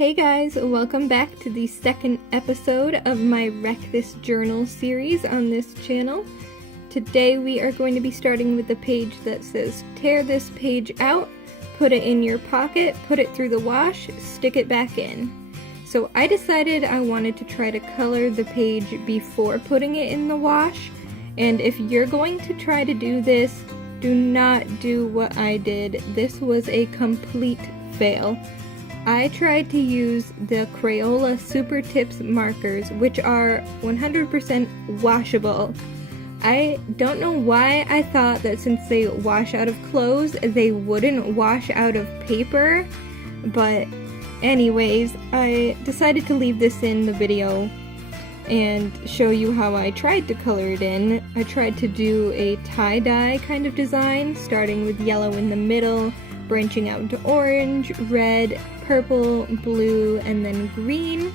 Hey guys, welcome back to the second episode of my Wreck This Journal series on this channel. Today we are going to be starting with the page that says, tear this page out, put it in your pocket, put it through the wash, stick it back in. So I decided I wanted to try to color the page before putting it in the wash, and if you're going to try to do this, do not do what I did. This was a complete fail. I tried to use the Crayola Super Tips markers, which are 100% washable. I don't know why I thought that since they wash out of clothes, they wouldn't wash out of paper, but anyways, I decided to leave this in the video and show you how I tried to color it in. I tried to do a tie-dye kind of design, starting with yellow in the middle, branching out into orange, red, purple, blue, and then green.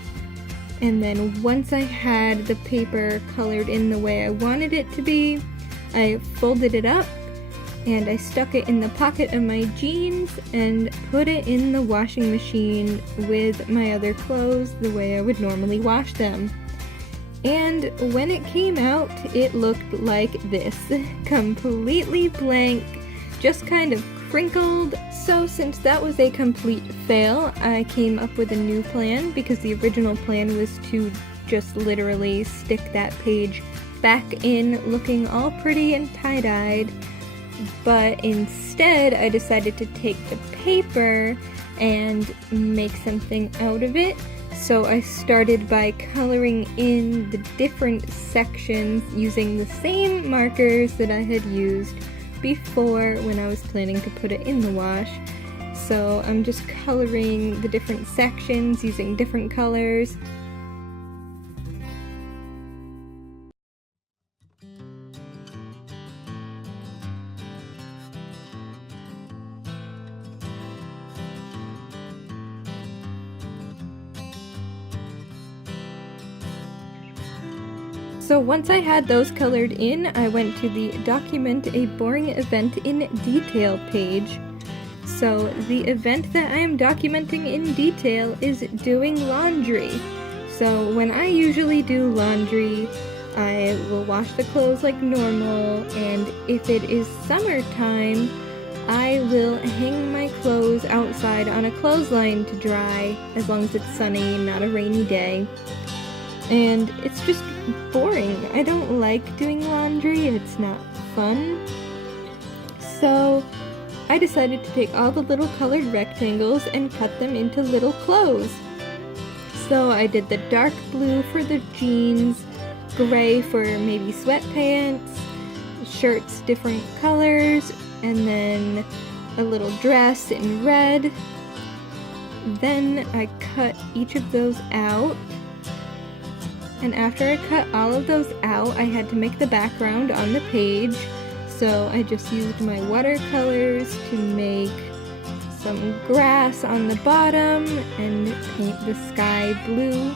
And then once I had the paper colored in the way I wanted it to be, I folded it up and I stuck it in the pocket of my jeans and put it in the washing machine with my other clothes the way I would normally wash them. And when it came out, it looked like this. Completely blank, just kind of crinkled. So since that was a complete fail, I came up with a new plan because the original plan was to just literally stick that page back in looking all pretty and tie-dyed. But instead, I decided to take the paper and make something out of it. So I started by coloring in the different sections using the same markers that I had used before when I was planning to put it in the wash. So I'm just coloring the different sections using different colors. So once I had those colored in, I went to the Document a Boring Event in Detail page. So the event that I am documenting in detail is doing laundry. So when I usually do laundry, I will wash the clothes like normal, and if it is summertime, I will hang my clothes outside on a clothesline to dry, as long as it's sunny, not a rainy day. And it's just boring. I don't like doing laundry, it's not fun. So I decided to take all the little colored rectangles and cut them into little clothes. So I did the dark blue for the jeans, gray for maybe sweatpants, shirts different colors, and then a little dress in red. Then I cut each of those out. And after I cut all of those out, I had to make the background on the page. So I just used my watercolors to make some grass on the bottom and paint the sky blue.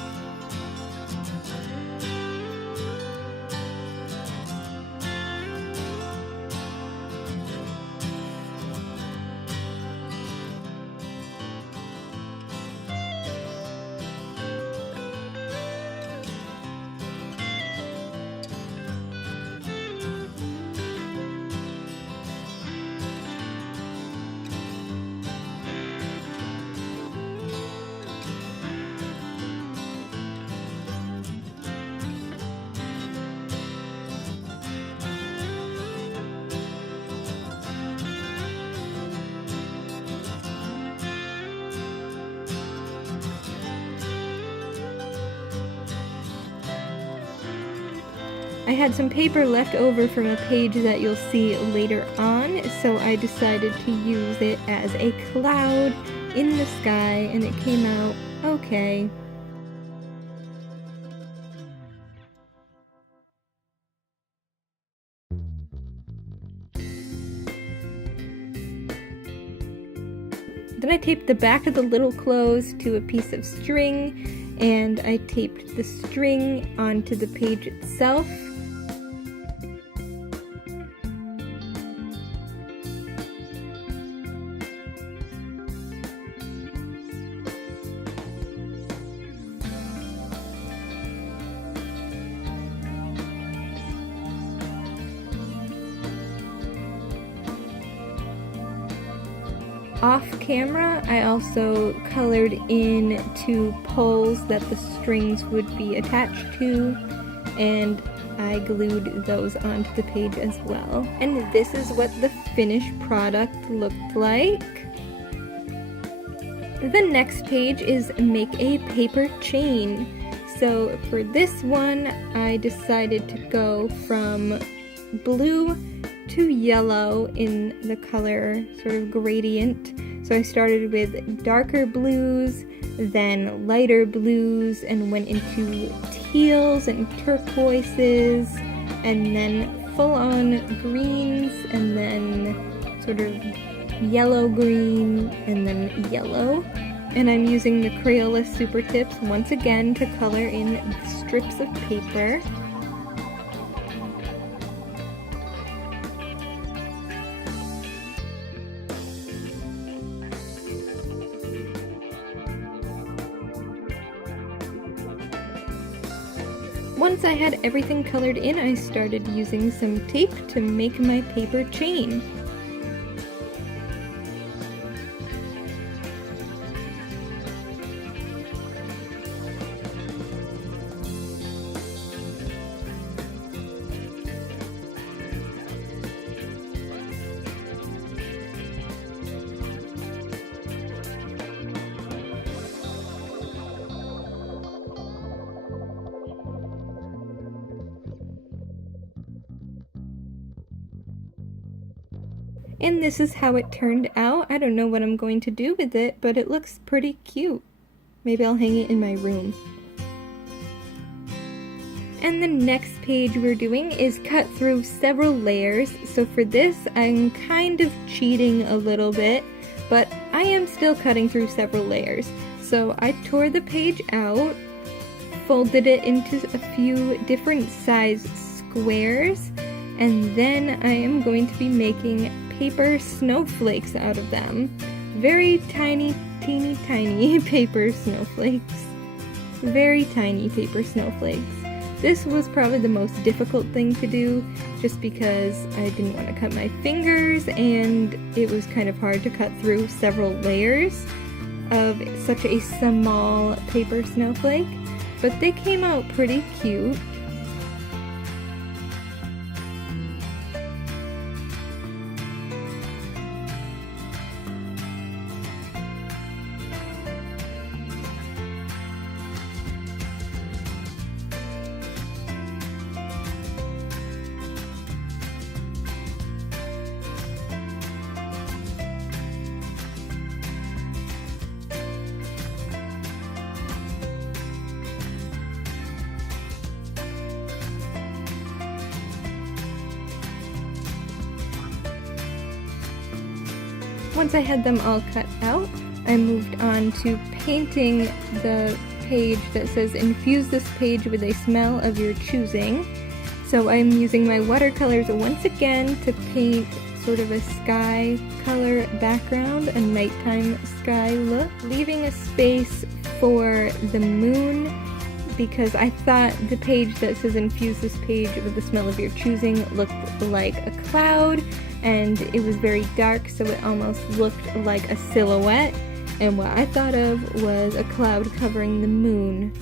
I had some paper left over from a page that you'll see later on, so I decided to use it as a cloud in the sky, and it came out okay. Then I taped the back of the little clothes to a piece of string, and I taped the string onto the page itself. off camera, I also colored in 2 poles that the strings would be attached to, and I glued those onto the page as well. And this is what the finished product looked like. The next page is make a paper chain. So for this one, I decided to go from blue to yellow in the color sort of gradient. So I started with darker blues, then lighter blues, and went into teals and turquoises, and then full-on greens, and then sort of yellow green, and then yellow. And I'm using the Crayola Super Tips once again to color in strips of paper. Once I had everything colored in, I started using some tape to make my paper chain. And this is how it turned out. I don't know what I'm going to do with it, but it looks pretty cute. Maybe I'll hang it in my room. And the next page we're doing is cut through several layers. So for this, I'm kind of cheating a little bit, but I am still cutting through several layers. So I tore the page out, folded it into a few different size squares, and then I am going to be making paper snowflakes out of them. Very tiny, teeny tiny paper snowflakes. Very tiny paper snowflakes. This was probably the most difficult thing to do, just because I didn't want to cut my fingers, and it was kind of hard to cut through several layers of such a small paper snowflake, but they came out pretty cute. Once I had them all cut out, I moved on to painting the page that says infuse this page with a smell of your choosing. So I'm using my watercolors once again to paint sort of a sky color background, a nighttime sky look, leaving a space for the moon because I thought the page that says infuse this page with the smell of your choosing looked like a cloud, and it was very dark, so it almost looked like a silhouette, and what I thought of was a cloud covering the moon.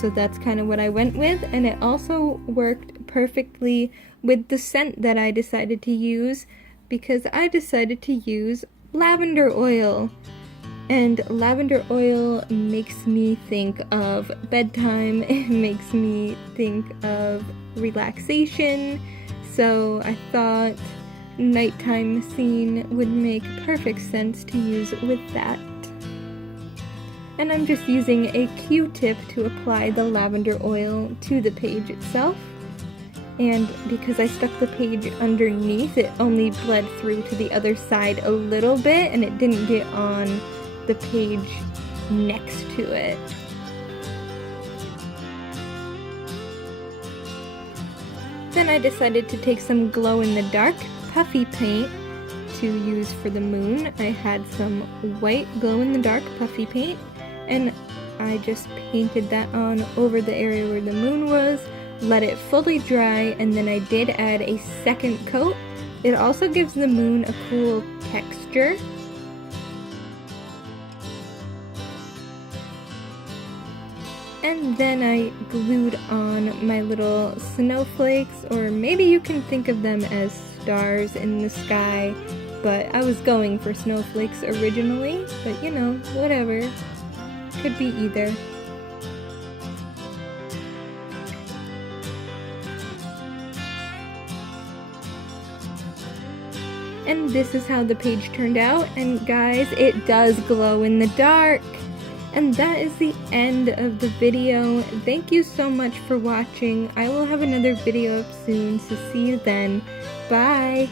So that's kind of what I went with, and it also worked perfectly with the scent that I decided to use, because I decided to use lavender oil. And lavender oil makes me think of bedtime, it makes me think of relaxation, so I thought nighttime scene would make perfect sense to use with that. And I'm just using a Q-tip to apply the lavender oil to the page itself. And because I stuck the page underneath, it only bled through to the other side a little bit, and it didn't get on the page next to it. Then I decided to take some glow-in-the-dark puffy paint to use for the moon. I had some white glow-in-the-dark puffy paint, and I just painted that on over the area where the moon was, let it fully dry, and then I did add a second coat. It also gives the moon a cool texture. And then I glued on my little snowflakes, or maybe you can think of them as stars in the sky, but I was going for snowflakes originally, but you know, whatever. Could be either. And this is how the page turned out, and guys, it does glow in the dark! And that is the end of the video. Thank you so much for watching. I will have another video up soon, so see you then. Bye!